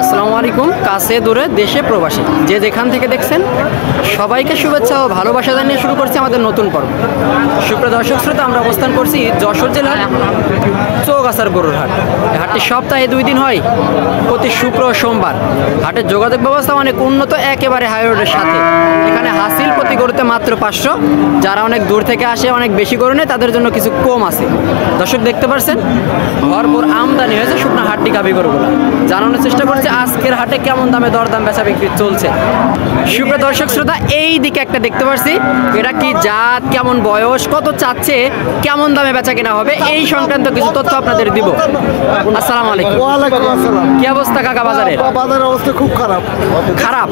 আসসালামু আলাইকুম। কাছে দূরে দেশে প্রবাসী যে যেখান থেকে দেখছেন সবাইকে শুভেচ্ছা ও ভালোবাসা জানিয়ে শুরু করছি আমাদের নতুন পর্ব। সুপ্রিয় দর্শক শ্রোতা, আমরা অবস্থান করছি যশোর জেলার চৌগাছার গরুর হাট। হাটটি সপ্তাহে 2 দিন হয়, প্রতি শুক্র ও সোমবার। হাটের যোগাযোগ ব্যবস্থা অনেক উন্নত, একেবারে হাই রোডের সাথে। এখানে হাসিল প্রতি গরুতে মাত্র 500। যারা অনেক দূর থেকে আসে, অনেক বেশি গরু নেয়, তাদের জন্য কিছু কম আছে। দর্শক দেখতে পাচ্ছেন ভরপুর আমদানি হয়েছে শুকনো হাটটি গাভী গরুগুলো। জানানোর চেষ্টা করছে আজকের হাটে কেমন দামে দরদাম বেচা বিক্রি চলছে। সুপ্রিয় দর্শক শ্রোতা, এই দিকে একটা দেখতে পাচ্ছি, এটা কি জাত, কেমন বয়স, কত চাচ্ছে, কেমন দামে বেচা কেনা হবে, এই সংক্রান্ত কিছু তথ্য আপনাদের দিব। আসসালামু আলাইকুম। ওয়ালাইকুম আসসালাম। কি অবস্থা কাকা বাজারের? বাজারের অবস্থা খুব খারাপ। খারাপ?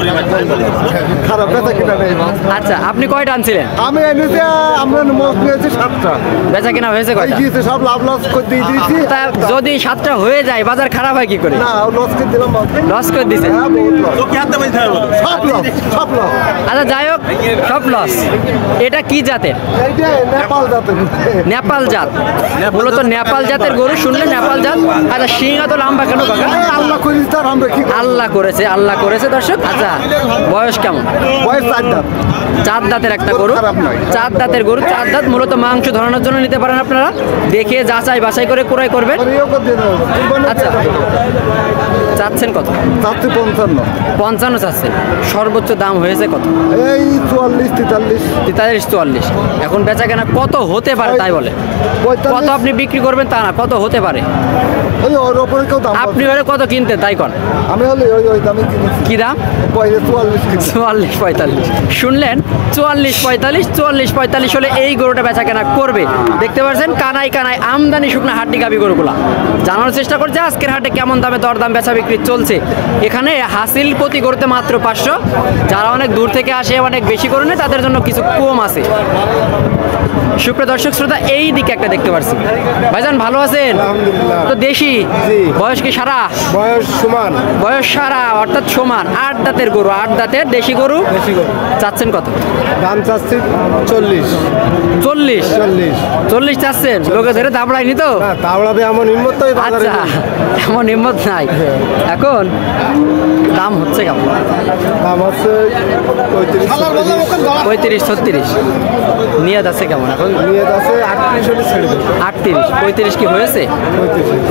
বেচা কিনা নেই। আচ্ছা, আপনি কয়টা আনছিলেন? আমি এনেছি, আমরা মোট নিয়েছি 7টা। বেচা কেনা হয়েছে কয়টা? গিয়েছে সব লাভ লস করে দিয়ে দিয়েছি। তা যদি 7টা হয়ে যায়, বাজার খারাপ হয় কি করে? না, লস করে দিলাম। লস করে দিছে? হ্যাঁ, বহুত লস। সব লস, সব লস। আচ্ছা, যাই হোক, সব লস। এটা কি জাতের? এইটা নেপাল জাতের। নেপাল জাত। মূলত নেপাল জাতের গরু শুনলে নেপাল জাত। আচ্ছা, সিংহা তো লম্বা কেন কাকা? আল্লাহ করেছি তার, আমরা কি আল্লাহ করেছে, আল্লাহ করেছে দর্শক। আচ্ছা, বয়স কেমন? বয়স 4 দাঁত। 4 দাঁতের একটা গরু। খারাপ নয়। 4 দাঁতের গরু, 4 দাঁত। মূলত মাংস ধরানোর জন্য নিতে পারেন আপনারা। দেখে যাচাই বাছাই করে ক্রয় করবেন। আচ্ছা, চাচ্ছেন কত? 55। 55 চাচ্ছেন। সর্বোচ্চ দাম হয়েছে কত? এই 44, 43। 43, 44। এখন বেচা কেনা কত হতে পারে তাই বলে? 45। কত আপনি বিক্রি করবেন তা না, কত হতে পারে? ওই ওর ওপরে কেউ দাম আপনি ওরে কত কিনতেন তাই কন? আমি হলে ওই দামে কিনেছি। কি দাম? 44 কিনেছি। 44, 45 শুনলেন? 44, 45, 44, 45 হলে এই গরুটা বেচা কেনা করবে। দেখতে পাচ্ছেন কানায় কানায় আমদানি শুকনা হাড্ডি গাভী গরুগুলা। জানানোর চেষ্টা করছে আজকের হাটে কেমন দামে দরদাম বেচা বিক্রি চলছে। এখানে হাসিল প্রতি গরুতে মাত্র 500। যারা অনেক দূর থেকে আসে, অনেক বেশি গরু নেয়, তাদের জন্য কিছু কম আছে। সুপ্রিয় দর্শক শ্রোতা, এই দিকে একটা দেখতে পাচ্ছি। ভাইজান ভালো আছেন? আলহামদুলিল্লাহ। তো দেশি বয়স কি সারা? বয়স সমান। বয়স সারা অর্থাৎ সমান। 8 দাঁতের গরু, 8 দাঁতের দেশি গরু। চাচ্ছেন কত? দাম চাচ্ছি 40। 40? 40 চাচ্ছেন? লোকে ধরে দাবড়ায়নি তো? তাওড়াবে এমন হিম্মত তো আচ্ছা, এমন হিম্মত নাই। এখন দাম হচ্ছে কেমন? দাম হচ্ছে 35, 36। নিয়ে যাচ্ছে কেমন এখন? নিয়ে আছে 38 হলে ছেড়ে দেবে। 38, 35 কি হয়েছে?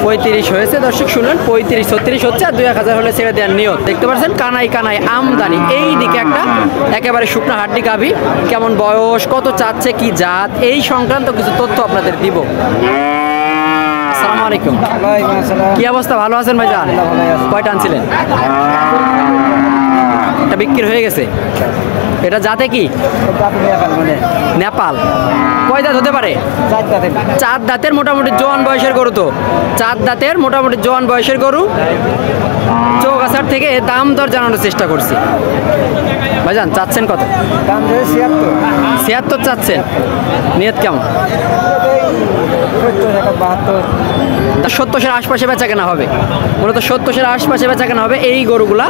35 হয়েছে। দর্শক শুনলেন, 35, 36 হচ্ছে, আর 2-1000 হলে ছেড়ে দেওয়ার নিয়ত। দেখতে পাচ্ছেন কানাই কানাই আমদানি। এই দিকে একটা একেবারে শুকনো হাড্ডি গাভী। কেমন বয়স, কত চাচ্ছে, কি জাত, এই সংক্রান্ত কিছু তথ্য আপনাদের দিব। আসসালামু আলাইকুম। কি অবস্থা, ভালো আছেন ভাইজান? কয়টা আনছিলেন? এটা বিক্রি হয়ে গেছে। এটা জাতে কি? নেপাল। কয় দাঁত হতে পারে? 4 দাঁতের মোটামুটি জোয়ান বয়সের গরু। তো 4 দাঁতের মোটামুটি জোয়ান বয়সের গরু। চৌগাছার থেকে দাম দর জানানোর চেষ্টা করছি। ভাইজান চাচ্ছেন কত? দাম 76। 76 চাচ্ছেন। নিয়ত কেমন? 70-এর আশপাশে বেচা কেনা হবে। মূলত 70-এর আশপাশে বেচা কেনা হবে এই গরুগুলা।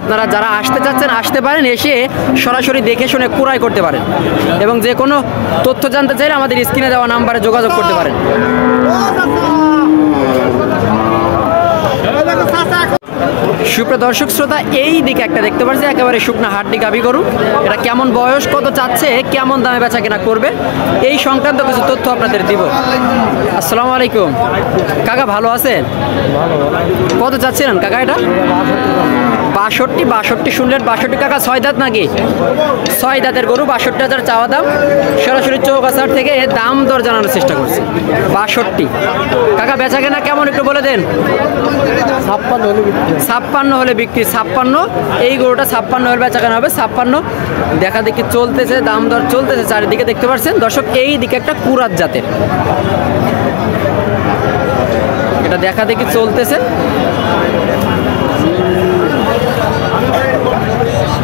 আপনারা যারা আসতে চাচ্ছেন আসতে পারেন, এসে সরাসরি দেখে শুনে ক্রয় করতে পারেন। এবং যে কোনো তথ্য জানতে চাইলে আমাদের স্ক্রিনে দেওয়া নাম্বারে যোগাযোগ করতে পারেন। সুপ্রিয় দর্শক শ্রোতা, এই দিকে একটা দেখতে পাচ্ছি একেবারে শুকনা হাড্ডি গাভী গরু। এটা কেমন বয়স, কত চাচ্ছে, কেমন দামে বেচা কেনা করবে, এই সংক্রান্ত কিছু তথ্য আপনাদের দিব। আসসালামু আলাইকুম কাকা, ভালো আছেন? কত চাচ্ছিলেন কাকা এটা? 62 শুনলেন? 62 কাকা 6 দাঁত নাকি? 6 দাঁতের গরু, 62,000 চাওয়া দাম। সরাসরি চৌগাছার থেকে দাম দর জানানোর চেষ্টা করছি। 62 কাকা, বেচা কেনা কেমন একটু বলে দেন। 56 হলে বিক্রি। 56 এই গরুটা 56 হলে বেচা কেনা হবে। 56 দেখা দেখি চলতেছে, দাম দর চলতেছে চারিদিকে। দেখতে পাচ্ছেন দর্শক, এই দিকে একটা কুরাত জাতের, এটা দেখা দেখি চলতেছে।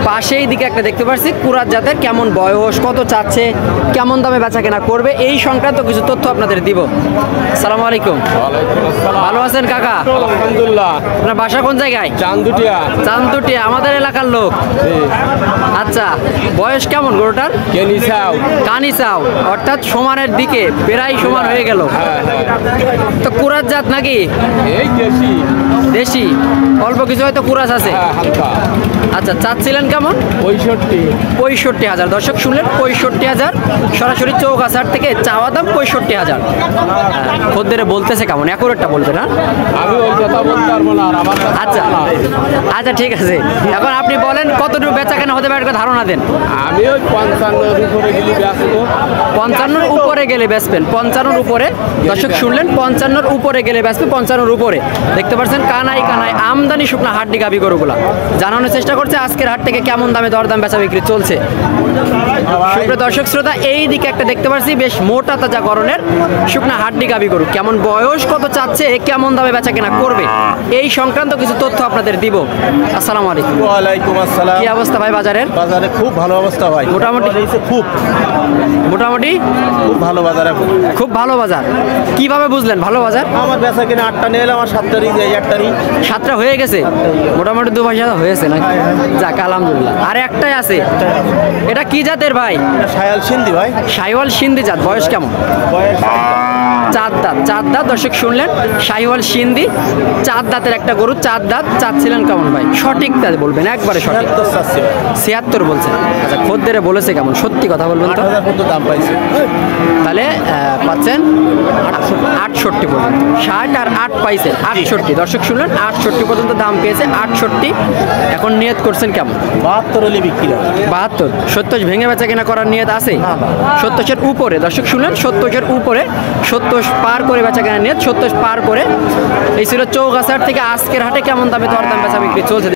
পাশেই দিকে একটা দেখতে পাচ্ছি কুরাত জাতের। কেমন বয়স, কত চাচ্ছে, কেমন দামে বেচা কেনা করবে, এই সংক্রান্ত কিছু তথ্য আপনাদের দিব। আসসালামু আলাইকুম। ভালো আছেন কাকা? আলহামদুলিল্লাহ। আপনার বাসা কোন জায়গায়? চান্দুটিয়া। চান্দুটিয়া, আমাদের এলাকার লোক। আচ্ছা, বয়স কেমন গরুটার? কানিসাও অর্থাৎ সমানের দিকে, প্রায় সমান হয়ে গেল। তো কুরাত জাত নাকি? এই দেশি। দেশি, অল্প কিছু হয়তো কুরাস আছে। হালকা আচ্ছা, চাচ্ছিলেন কেমন? 65। 65,000। দর্শক শুনলেন 65,000, সরাসরি চৌগাছার থেকে চাওয়া দাম 65,000। খদ্দেরে বলতেছে কেমন, অ্যাকুরেটটা বলবে না? আমি ওই কথা বলতে পারবো না, আর আমার কাছে আচ্ছা না। আচ্ছা, ঠিক আছে। এখন আপনি বলেন কতটুকু বেচা কেনা হতে পারে, একটা ধারণা দেন। আমি ওই 55 উপরে গেলি ব্যস্ত। 55-র উপরে গেলে বেচবেন, 55-র উপরে। দর্শক শুনলেন 55-র উপরে গেলে বেচবে, 55-র উপরে। দেখতে পাচ্ছেন কানাই কানাই আমদানি শুকনা হাড্ডি গাবি গরুগুলা। জানানোর চেষ্টা করছে আজকের হাট থেকে কেমন দামে দরদাম বেচা বিক্রি চলছে। সুপ্রিয় দর্শক শ্রোতা, এই দিকে একটা দেখতে পাচ্ছি বেশ মোটা তাজা গরনের শুকনা হাড্ডি গাবি গরু। কেমন বয়স, কত চাচ্ছে, কেমন দামে বেচা কেনা করবে, এই সংক্রান্ত কিছু তথ্য আপনাদের দিব। আসসালামু আলাইকুম। ওয়ালাইকুম আসসালাম। কি অবস্থা ভাই বাজারের? বাজারে খুব ভালো অবস্থা ভাই, মোটামুটি খুব মোটামুটি খুব ভালো বাজার এখন। খুব ভালো বাজার। কিভাবে বুঝলেন ভালো বাজার? আমার বেচা কিনা 8টা নিয়ে এলাম, আমার 7টারই যাই, 8টারই 7টা হয়ে গেছে, মোটামুটি 2 পয়সা হয়েছে না? যাক আলহামদুলিল্লাহ। আর একটাই আছে, এটা কি জাতের ভাই? সায়াল সিন্ধি ভাই, শাহিওয়াল সিন্ধি জাত। বয়স কেমন? বয়স 4 দাঁত। 4 দাঁত। দর্শক শুনলেন শাহিওয়াল সিন্ধি 4 দাঁতের একটা গরু। 4 দাঁত। চাচ্ছিলেন কেমন ভাই? সঠিকটা বলবেন, একবারে সঠিক। 76 চাচ্ছি ভাই। 76 বলছেন। আচ্ছা, খদ্দেরে বলেছে কেমন, সত্যি কথা বলবেন তো? 8,000 পর্যন্ত দাম পাইছে। তাহলে পাচ্ছেন 68 পর্যন্ত। 60 আর 8 পাইছেন 68। দর্শক শুনলেন 68 পর্যন্ত দাম পেয়েছে, 68। এখন নিয়ত করছেন কেমন? 72 হলে বিক্রি হবে। 72। 70 ভেঙে বেচা কেনা করার নিয়ত আছে? না, না। 70-এর উপরে। দর্শক শুনলেন 70-এর উপরে, 70 পার করে বেচা কেনা নিয়ত, 70 পার করে। এই ছিল চৌগাছার থেকে আজকের হাটে কেমন দামে দরদাম বেচা বিক্রি চলছে।